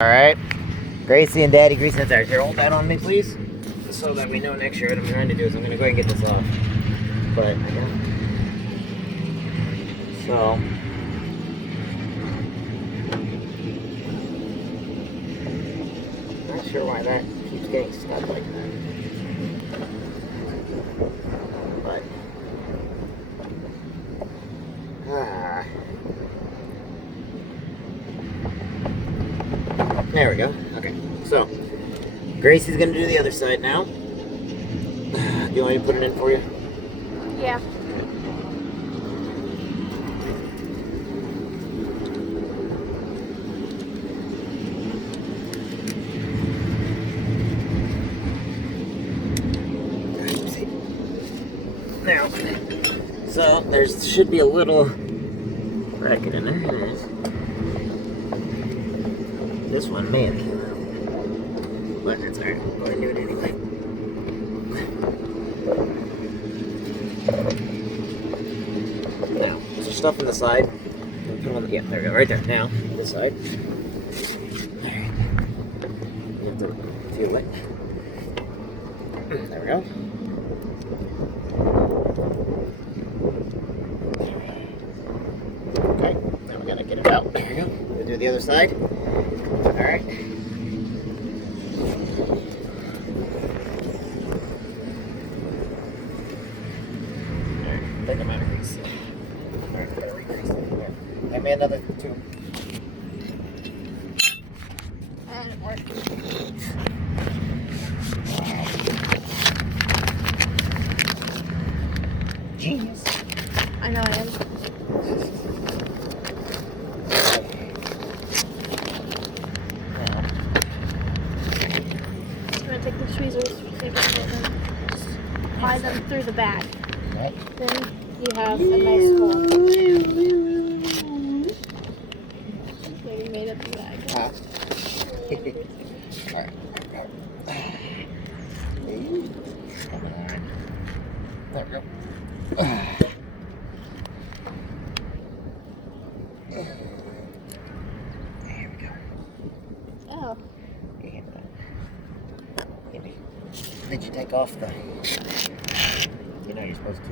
Alright, Gracie and Daddy Grease and here, hold that on me please, just so that we know next year. What I'm trying to do is I'm going to go ahead and get this off, but I got so not sure why that keeps getting stuck like that, but there we go. Okay, so Gracie's gonna do the other side now. Do you want me to put it in for you? Yeah. Now, so there should be a little bracket in there. There it is. This one may have came out, but it's alright. Go ahead and do it anyway. Now, is there stuff on the side? Can we put on the, yeah, there we go, right there. Now, this side. Alright. You have to feel it. There we go. Okay, now we gotta get it out. There we go. We'll do the other side. Alright. I think I'm out of grease. Alright, gotta re-grease it. Here. Give me another tube. That didn't work. Genius. I know I am. Take the tweezers, apply them through the bag. Okay. Then you have a nice hole. So you made up the bag. Alright. There we go. There we go. Oh. Did you take off the... You know you're supposed to...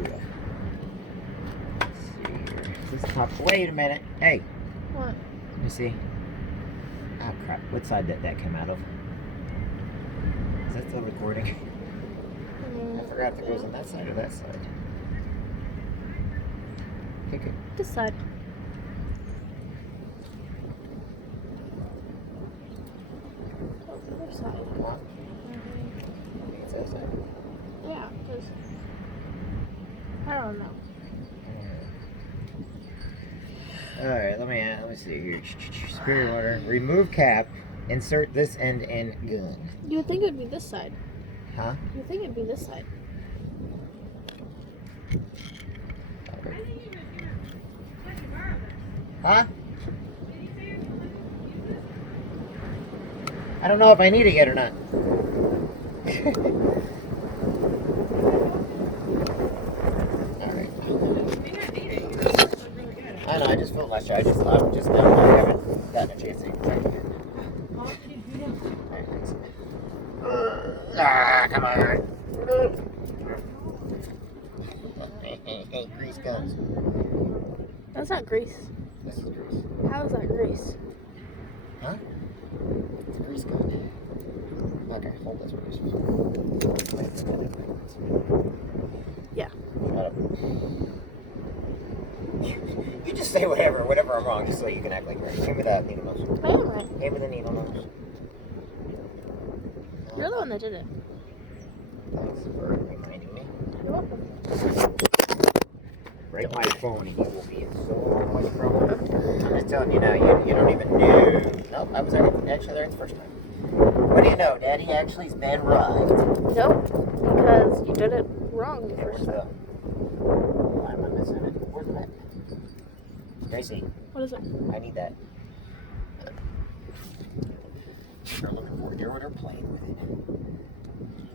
Let's see here. This top... Wait a minute. Hey. What? Let me see. Oh crap. What side did that come out of? Is that still recording? I forgot if it goes on that side or that side. Okay, good. This side. Oh, the other side. What? It's that side. Yeah, because I don't know. Alright, let me see here. Superior order. Remove cap. Insert this end in gun. You would think it would be this side. Huh? You would think it would be this side. Huh? I don't know if I need it yet or not. Alright. I know, I just felt last year. I just thought just now I haven't gotten a chance to try it again. Alright, thanks. Come on. Hey, grease guns. That's not grease. This is grease. How is that grease? Huh? It's a grease gun. Okay, hold this grease. Yeah. Shut up. You just say whatever I'm wrong, just so you can act like right. Give me that needle nose. I am right. Give me the needle nose. You're the one that did it. Thanks for reminding me. You're welcome. Break my phone and you will be in so much trouble. I'm just telling you now, you don't even know. Nope, I was actually there the first time. What do you know? Daddy actually's been right. Nope, because you did it wrong the first time. Why am I missing it? Where's that? Gracie. What is it? I need that. You're looking for it. You're playing with it.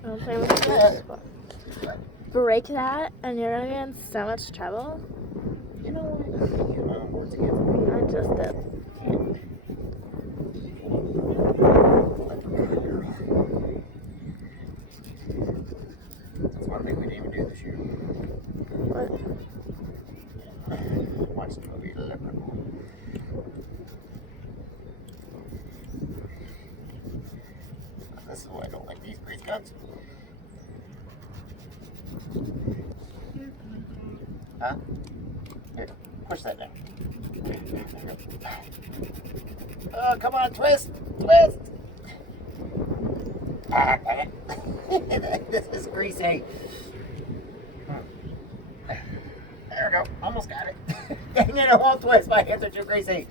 I'm playing with this. Break that and you're gonna get in so much trouble. You know what? I just did. This is why I don't like these grease guns. Huh? Here, push that down. Oh, come on, twist! Twist! This is greasy. There we go. Almost got it. Dang it, it won't twist. My hands are too greasy.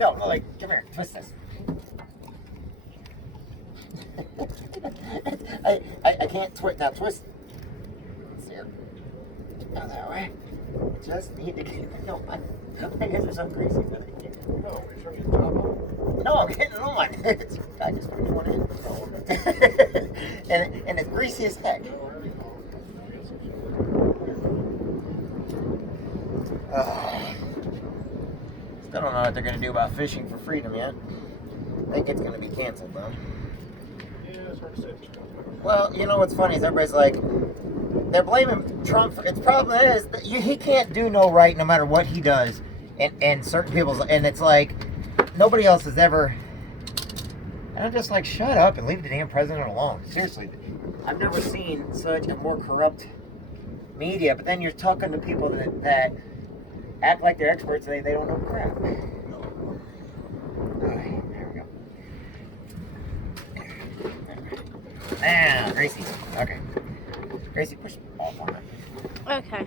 No, like, come here. Twist this. I can't twist. Now twist. Let's see here. Now that way. Just need to get. No, my hands are so greasy. No, you're sure you top on? No, I'm getting on. I just put one in. and it's greasy as heck. Still don't know what they're going to do about fishing for freedom yet. I think it's going to be canceled, though. Yeah, it's hard to say. Well, you know what's funny is everybody's like, they're blaming Trump. The problem is that he can't do no right no matter what he does. And certain people's, and it's like, nobody else has ever. And I'm just like, shut up and leave the damn president alone. Seriously, I've never seen such a more corrupt media. But then you're talking to people that act like they're experts and they don't know crap. Alright, there we go. Now, Gracie. Okay. Gracie, push the ball for me. Okay.